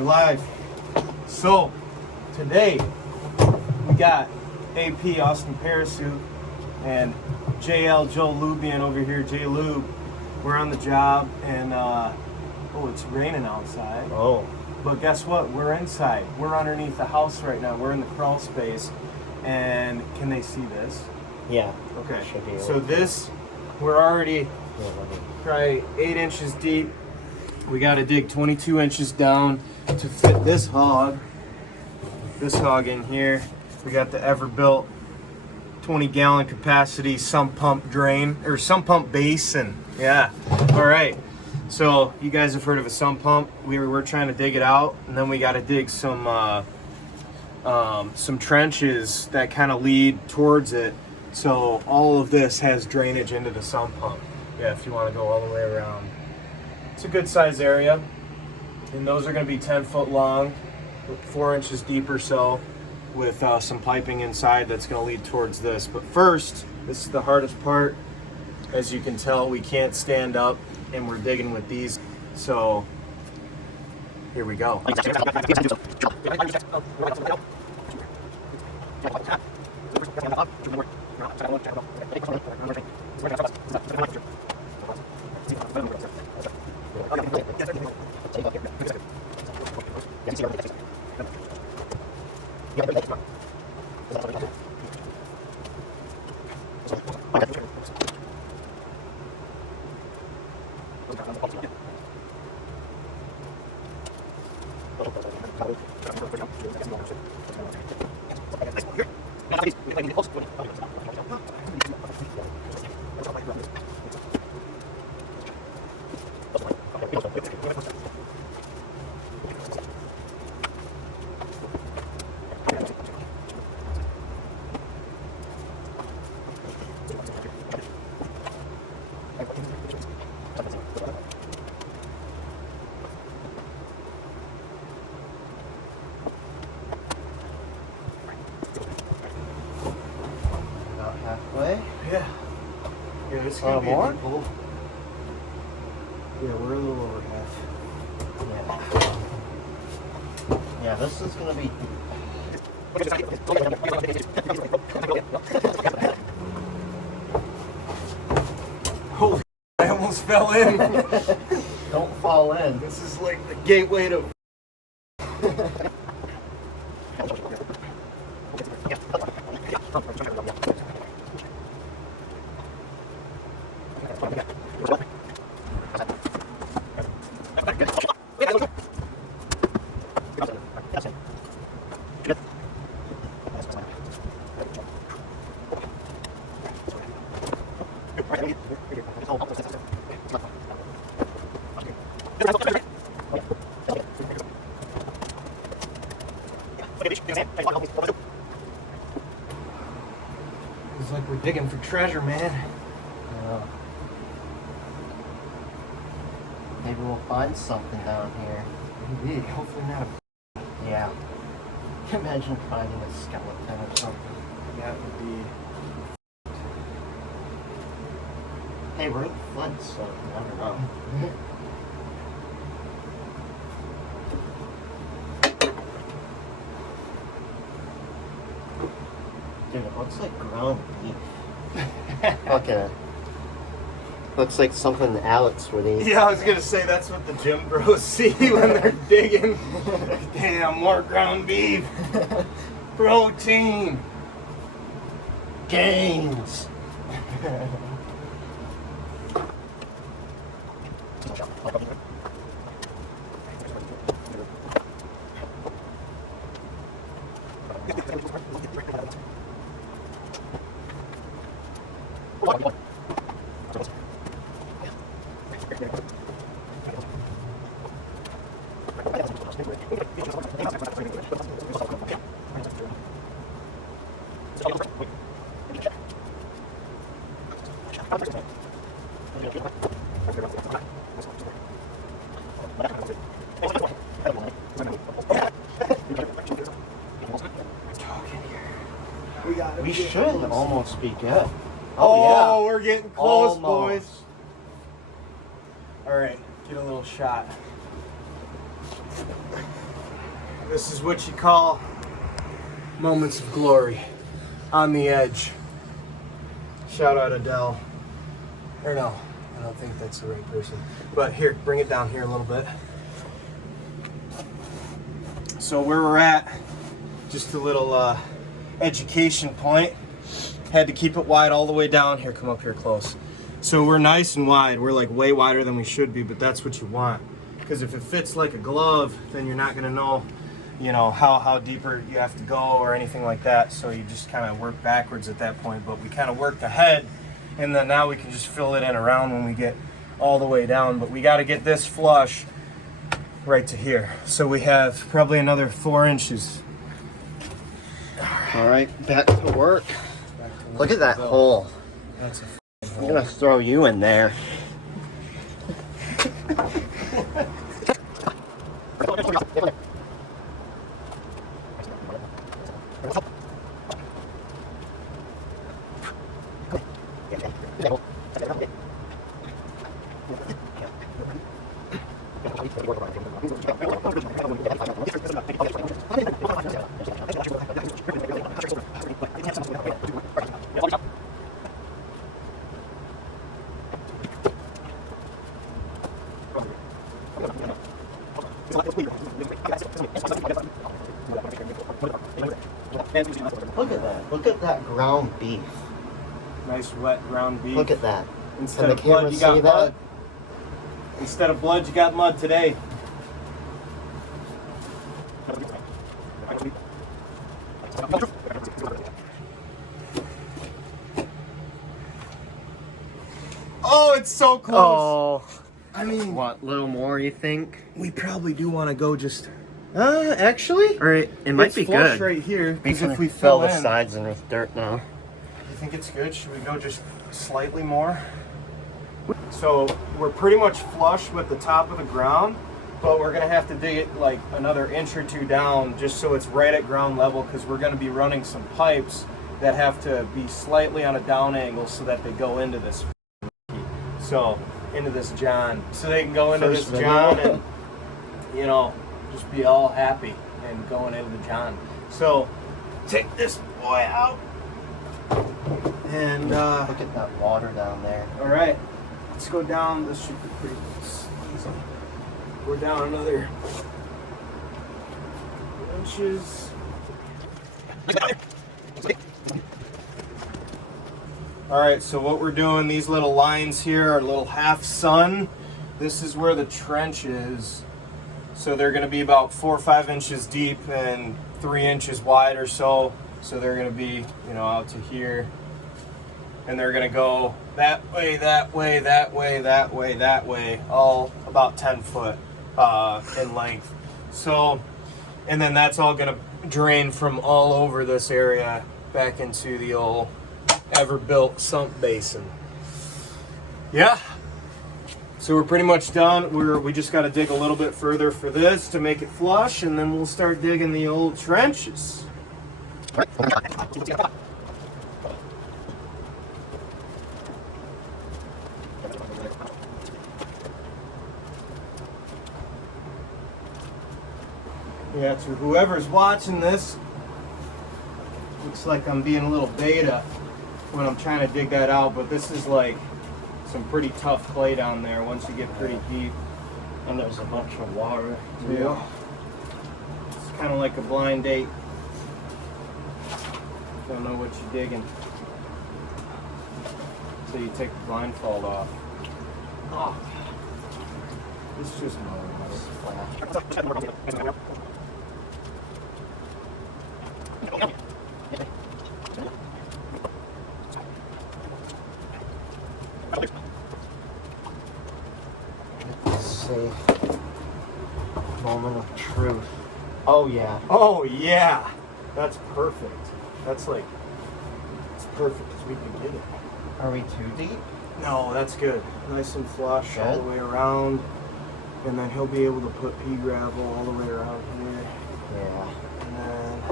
We're live. So, today we got AP Austin Parasuit and JL Joe Lubian over here, J Lube. We're on the job and it's raining outside. Oh. But guess what? We're inside. We're underneath the house right now. We're in the crawl space. And can they see this? Yeah. Okay. Should be So this, we're already probably 8 inches deep. We got to dig 22 inches down to fit this hog in here. We got the Everbuilt 20-gallon capacity sump pump drain, or sump pump basin. Yeah. All right. So you guys have heard of a sump pump. We're trying to dig it out, and then we got to dig some trenches that kind of lead towards it. So all of this has drainage into the sump pump. Yeah, if you want to go all the way around. It's a good size area, and those are going to be 10 foot long, 4 inches deep or so, with some piping inside that's going to lead towards this. But first, this is the hardest part. As you can tell, we can't stand up, and we're digging with these. So here we go. Halfway? Yeah, it's gonna be more? cool. Yeah, we're a little over half. Yeah, this is gonna be. Holy, I almost fell in. Don't fall in. This is like the gateway to. It's like we're digging for treasure, man. Maybe we'll find something down here. Maybe, hopefully not a. Yeah. Imagine finding a skeleton or something. That would be. Hey, we're in Flint, so you never know. Dude, it looks like ground beef. Okay. Looks like something Alex would eat. Yeah, I was gonna say that's what the gym bros see when they're digging. Damn, more ground beef. Protein. Gains. We should almost be good. Oh, we're getting close, Almost. boys. All right, get a little shot. This is what you call moments of glory on the edge. Shout out Adele. Or no, I don't think that's the right person. But here, bring it down here a little bit. So where we're at, just a little education point. Had to keep it wide all the way down. Here, come up here close. So we're nice and wide. We're like way wider than we should be, but that's what you want. Because if it fits like a glove, then you're not gonna know, you know, how deeper you have to go or anything like that. So you just kind of work backwards at that point. But we kind of worked ahead, and then now we can just fill it in around when we get all the way down. But we got to get this flush right to here. So we have probably another 4 inches. All right, back to work. Look at that hole. That's a I'm gonna throw you in there. Look at that. Look at that ground beef. nice wet ground beef. Look at that. Instead Can of the blood, camera you see got that? mud. Instead of blood, you got mud today. Oh, it's so close. Oh. I mean, What, little more you think? we probably do want to go just. Actually, Or it might it's be flush good. right here. Because Because if we fill fill the in, sides in with dirt now. you think it's good? Should we go just slightly more? So we're pretty much flush with the top of the ground, but we're gonna have to dig it like another inch or two down just so it's right at ground level, because we're gonna be running some pipes that have to be slightly on a down angle so that they go into this. So into this John, so they can go into First this video. John and, you know, just be all happy and going into the John. So take this boy out and Look at that water down there. all right, let's go down. This should be pretty easy. We're down another inches. All right, so what we're doing, these little lines here are a little half sun. This is where the trench is. So they're gonna be about 4 or 5 inches deep and 3 inches wide or so. So they're gonna be, you know, out to here. And they're gonna go that way, that way, that way, that way, that way, all about 10 foot in length. So, and then that's all gonna drain from all over this area back into the old ever-built sump basin. Yeah. So we're pretty much done. We just got to dig a little bit further for this to make it flush, and then we'll start digging the old trenches. Yeah, to whoever's watching this, looks like I'm being a little beta when I'm trying to dig that out, but this is like some pretty tough clay down there once you get pretty deep. And there's a bunch of water. Yeah. It's kind of like a blind date. Don't know what you're digging. So you take the blindfold off. Oh. It's just more. Let's see. Moment of truth. Oh yeah. Oh yeah, that's perfect. That's like, it's perfect because we can dig it. Are we too deep? No, that's good. Nice and flush all the Good. way around, and then he'll be able to put pea gravel all the way around here, Yeah. and then,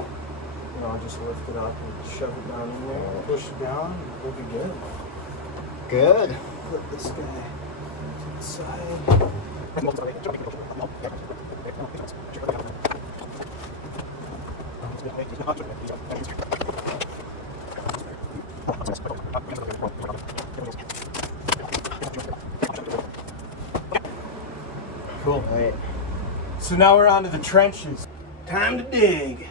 you know, just lift it up and shove it down in there, Yeah. push it down, and we'll be good. Good. Put this guy to the side. Cool. All right. So now we're on to the trenches. Time to dig.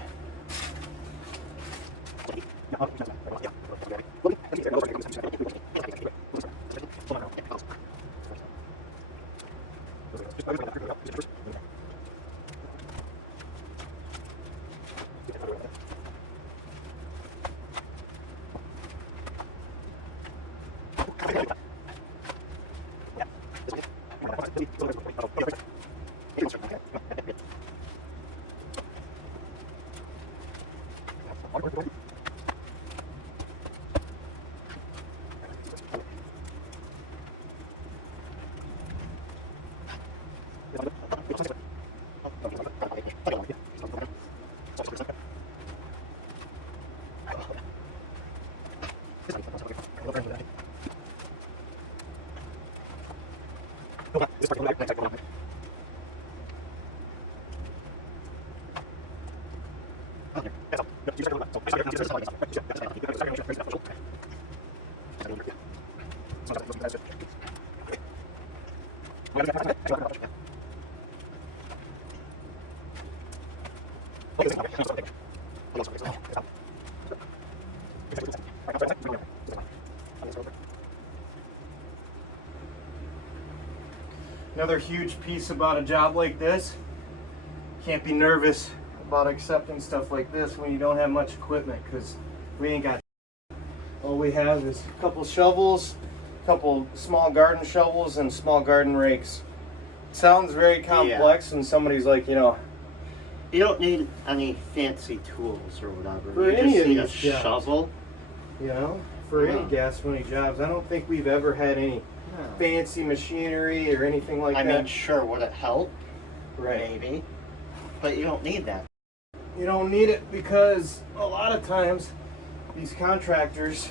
Another huge piece about a job like this, can't be nervous about accepting stuff like this when you don't have much equipment, because we ain't got. All we have is a couple shovels, a couple small garden shovels, and small garden rakes. Sounds very complex, and somebody's like, you know, You don't need any fancy tools or whatever. For You any just of need a these jobs. shovel. you know, for any Yeah. gas money jobs. I don't think we've ever had any fancy machinery or anything like I that. mean, sure, would it help? Right. Maybe. But you don't need that. You don't need it because a lot of times these contractors,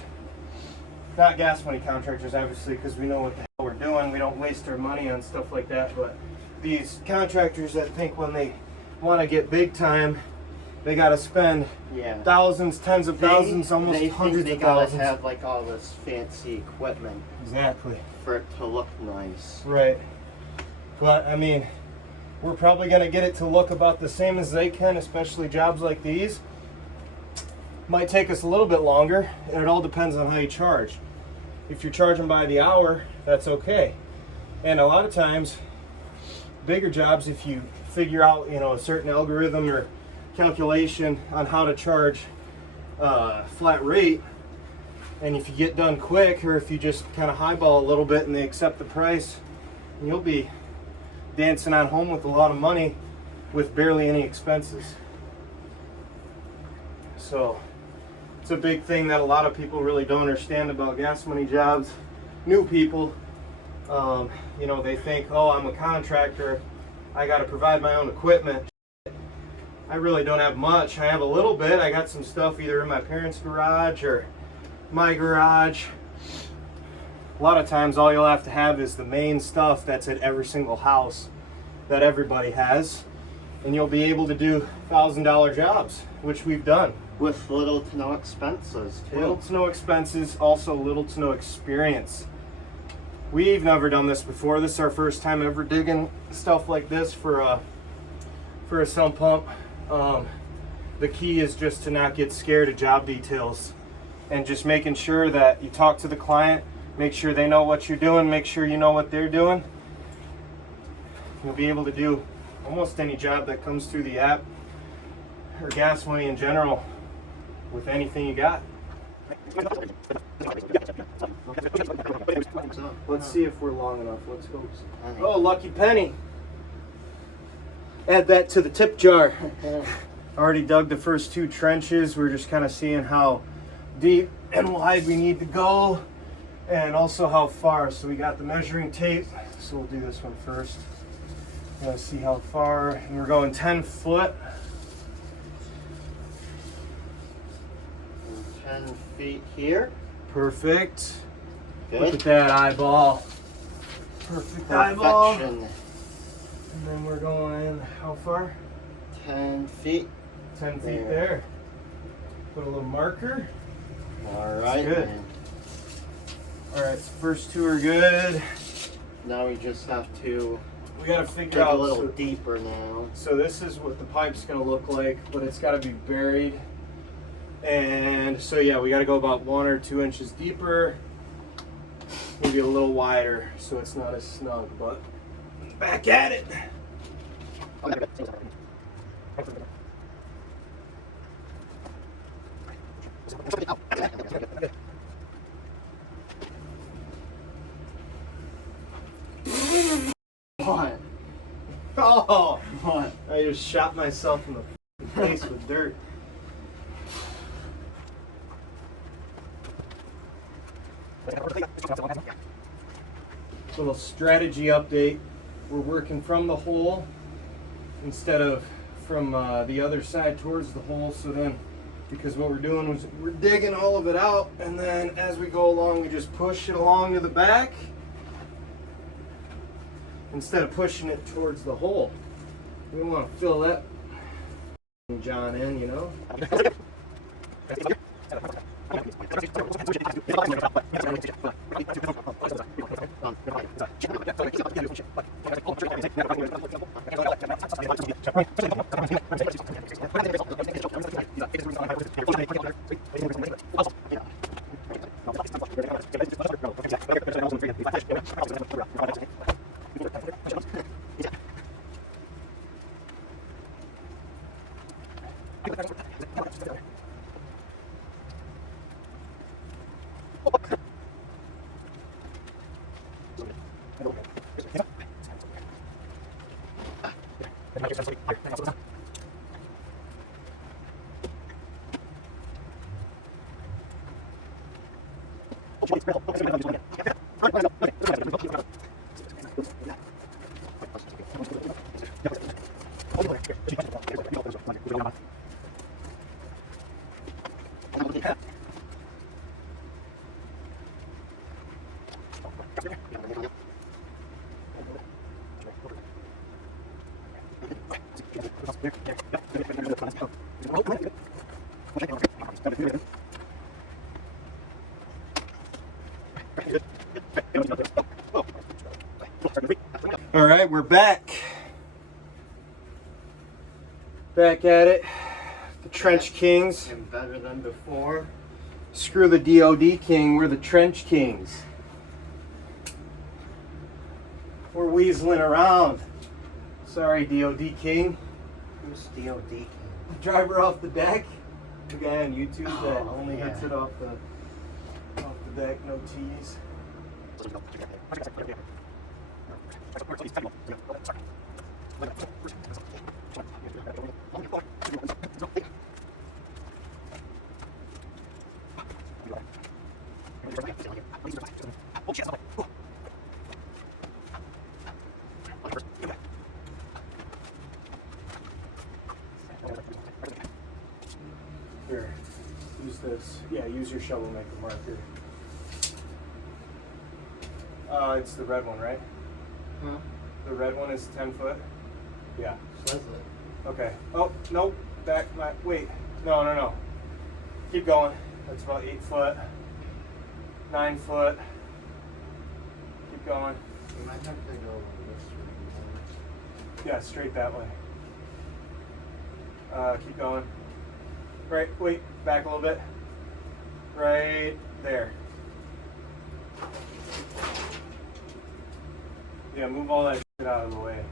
not gas money contractors obviously, because we know what the hell we're doing, we don't waste our money on stuff like that, but these contractors that think when they want to get big time, they got to spend Yeah. thousands, tens of thousands, almost they hundreds think of they gotta thousands. have like all this fancy equipment Exactly. for it to look nice. Right. But I mean, we're probably going to get it to look about the same as they can, especially jobs like these. Might take us a little bit longer, and it all depends on how you charge. If you're charging by the hour, that's okay. And a lot of times, bigger jobs, if you figure out, you know, a certain algorithm or calculation on how to charge flat rate, and if you get done quick, or if you just kind of highball a little bit and they accept the price, you'll be dancing on home with a lot of money with barely any expenses. So it's a big thing that a lot of people really don't understand about gas money jobs. New people, you know, they think, oh, I'm a contractor, I got to provide my own equipment. I really don't have much. I have a little bit. I got some stuff either in my parents' garage or my garage. A lot of times all you'll have to have is the main stuff that's at every single house that everybody has, and you'll be able to do $1,000 jobs, which we've done. With little to no expenses too. Little to no expenses, also little to no experience. We've never done this before. This is our first time ever digging stuff like this for a sump pump. The key is just to not get scared of job details, and just making sure that you talk to the client, make sure they know what you're doing, make sure you know what they're doing. You'll be able to do almost any job that comes through the app, or gas money in general, with anything you got. Let's see if we're long enough. Let's go. Oh, lucky penny. Add that to the tip jar. Already dug the first 2 trenches. We're just kind of seeing how deep and wide we need to go, and also how far. So we got the measuring tape, so we'll do this one first. Let's see how far, and we're going 10 foot. 10 feet here. Perfect. Good. Look at that eyeball. Perfect eyeball. Perfection. And then we're going how far? 10 feet. 10 feet There. there. Put a little marker. All right. Good. Man. All right, so first two are good. Now we just have to We got to figure dig out a little deeper now. So this is what the pipe's going to look like, but it's got to be buried. And so yeah, we got to go about 1 or 2 inches deeper, maybe a little wider, so it's not as snug. But back at it. What? Oh, What? I just shot myself in the face with dirt. Little strategy update. We're working from the hole instead of from the other side towards the hole. So then, because what we're doing was we're digging all of it out, and then as we go along, we just push it along to the back instead of pushing it towards the hole. We want to fill that John in, you know. All right, we're back. Back at it. The Trench Kings. And better than before. Screw the DOD King, we're the Trench Kings. We're weaseling around. Sorry, DOD King. Who's DOD King? The driver off the deck. The guy on YouTube that Oh, only yeah. hits it off the deck, no tees. Here, use this. Yeah, use your shovel, make a marker. It's the red one, right? Huh? The red one is 10 foot? Yeah. Says it. Okay. Oh, nope. Wait. No. Keep going. That's about 8 foot. 9 foot. Keep going. You might have to go this way. Yeah, straight that way. Keep going. Right, wait, back a little bit. Right there. Yeah, move all that shit out of the way.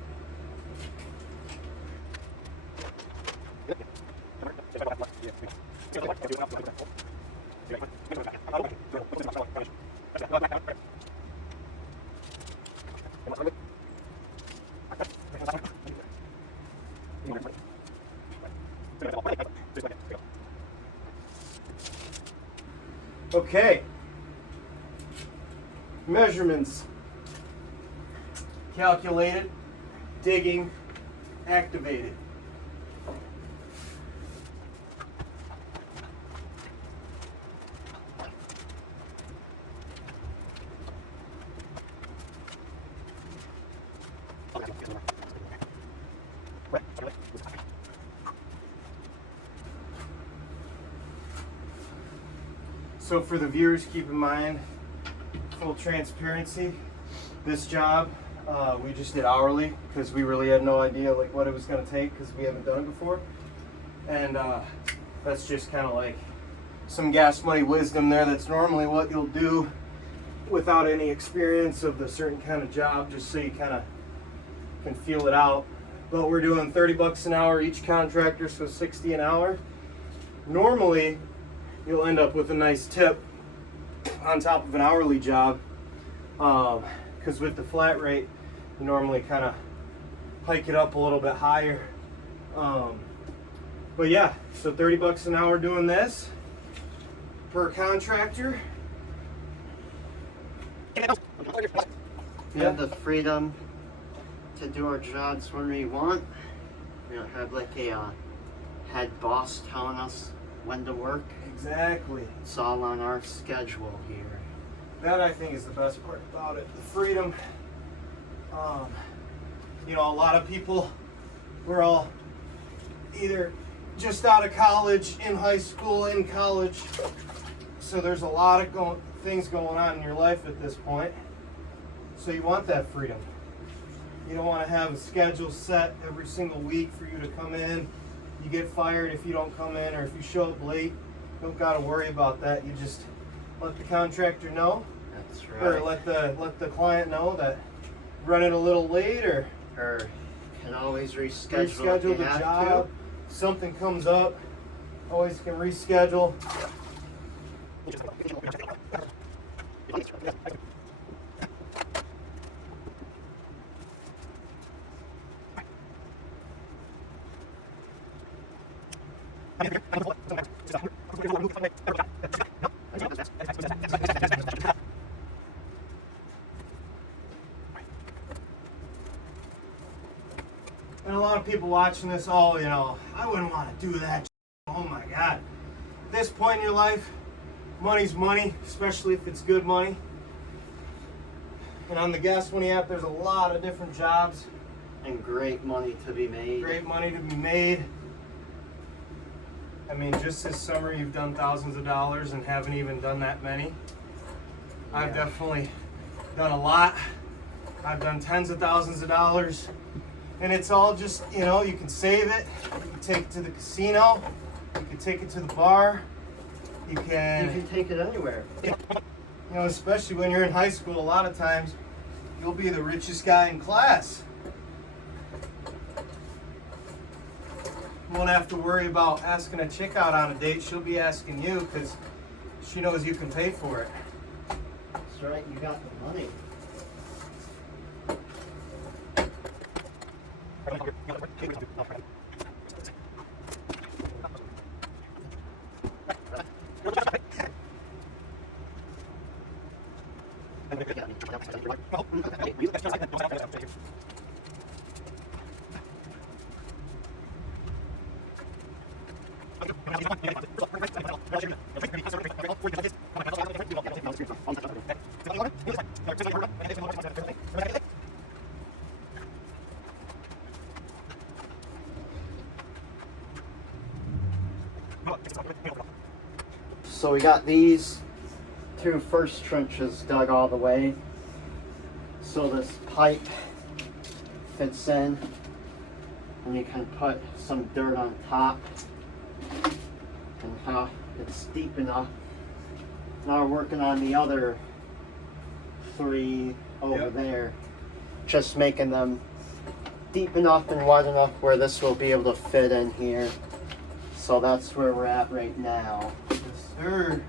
Okay. Measurements. Calculated. Digging. Activated. So for the viewers, keep in mind, full transparency, this job we just did hourly because we really had no idea like what it was going to take because we haven't done it before. And that's just kind of like some gas money wisdom there. That's normally what you'll do without any experience of the certain kind of job, just so you kind of can feel it out. But we're doing 30 bucks an hour each contractor, so 60 an hour. Normally you'll end up with a nice tip on top of an hourly job, because with the flat rate you normally kind of hike it up a little bit higher. But yeah, so 30 bucks an hour doing this per contractor. We have the freedom to do our jobs when we want. We don't have like a head boss telling us when to work. Exactly. It's all on our schedule here. That I think is the best part about it, the freedom. You know, a lot of people, we're all either just out of college, in high school, in college. So there's a lot of things going on in your life at this point. So you want that freedom. You don't want to have a schedule set every single week for you to come in. You get fired if you don't come in, or if you show up late. Don't got to worry about that. You just let the contractor know. That's right. Or let the client know that running a little late, or can always reschedule if you the have job. Something comes up, always can reschedule. And a lot of people watching this, oh, you know, I wouldn't want to do that. Oh my God. At this point in your life, money's money, especially if it's good money. And on the Gas Money app, there's a lot of different jobs. And great money to be made. Great money to be made. I mean, just this summer, you've done thousands of dollars and haven't even done that many. Yeah. I've definitely done a lot. I've done tens of thousands of dollars. And it's all just, you know, you can save it, you can take it to the casino, you can take it to the bar, you can take it anywhere. You know, especially when you're in high school, a lot of times you'll be the richest guy in class. You won't have to worry about asking a chick out on a date. She'll be asking you because she knows you can pay for it. That's right, you got the money. So we got these two first trenches dug all the way, so this pipe fits in, and you can put some dirt on top, and how it's deep enough. Now we're working on the other three over there, just making them deep enough and wide enough where this will be able to fit in here. So that's where we're at right now. Yes, sir.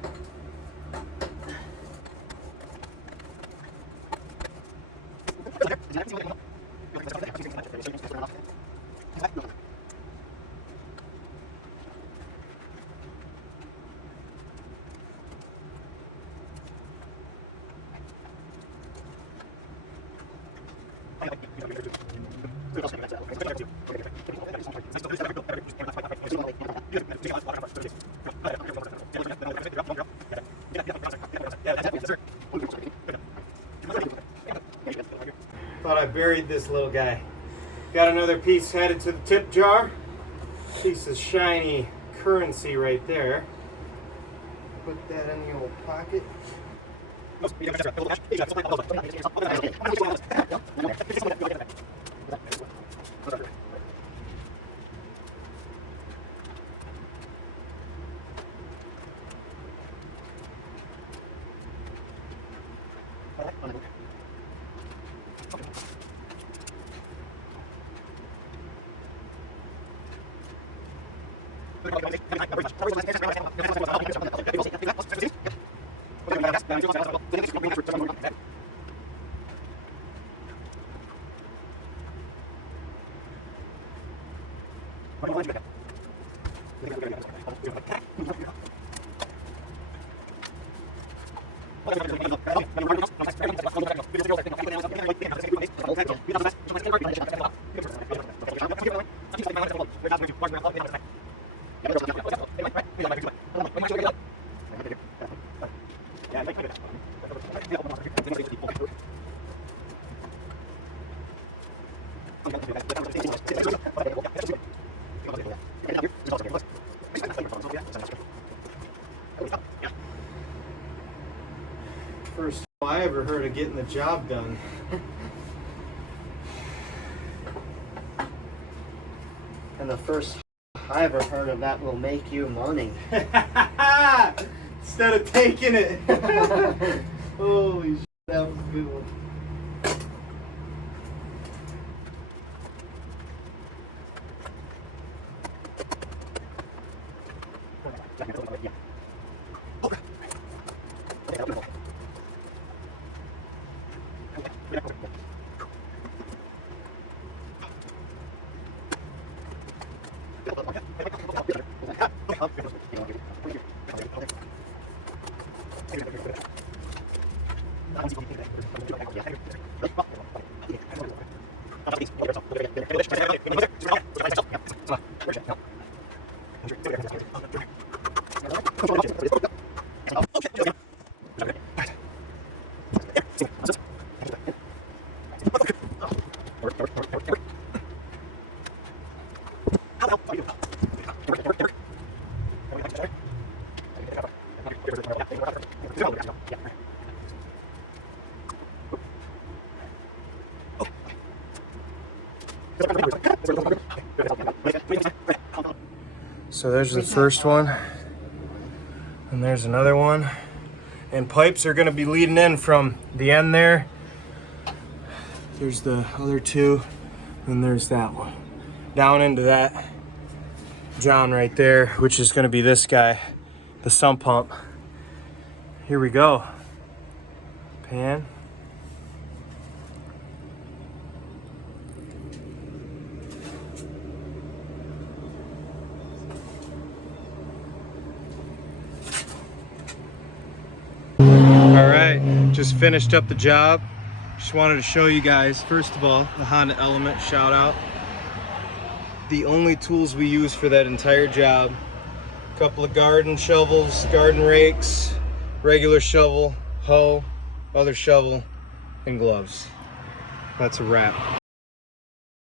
Thought I buried this little guy. Got another piece headed to the tip jar. Piece of shiny currency right there. Put that in the old pocket. First time I ever heard of getting the job done. And the first I ever heard of that will make you money. Instead of taking it. Holy shit, that was a good one. So there's the first one, and there's another one, and pipes are going to be leading in from the end there. There's the other two, and there's that one down into that John right there, which is going to be this guy, the sump pump. Here we go. Pan. All right, just finished up the job. Just wanted to show you guys, first of all, the Honda Element shout out. The only tools we use for that entire job, a couple of garden shovels, garden rakes, regular shovel, hoe, other shovel, and gloves. That's a wrap.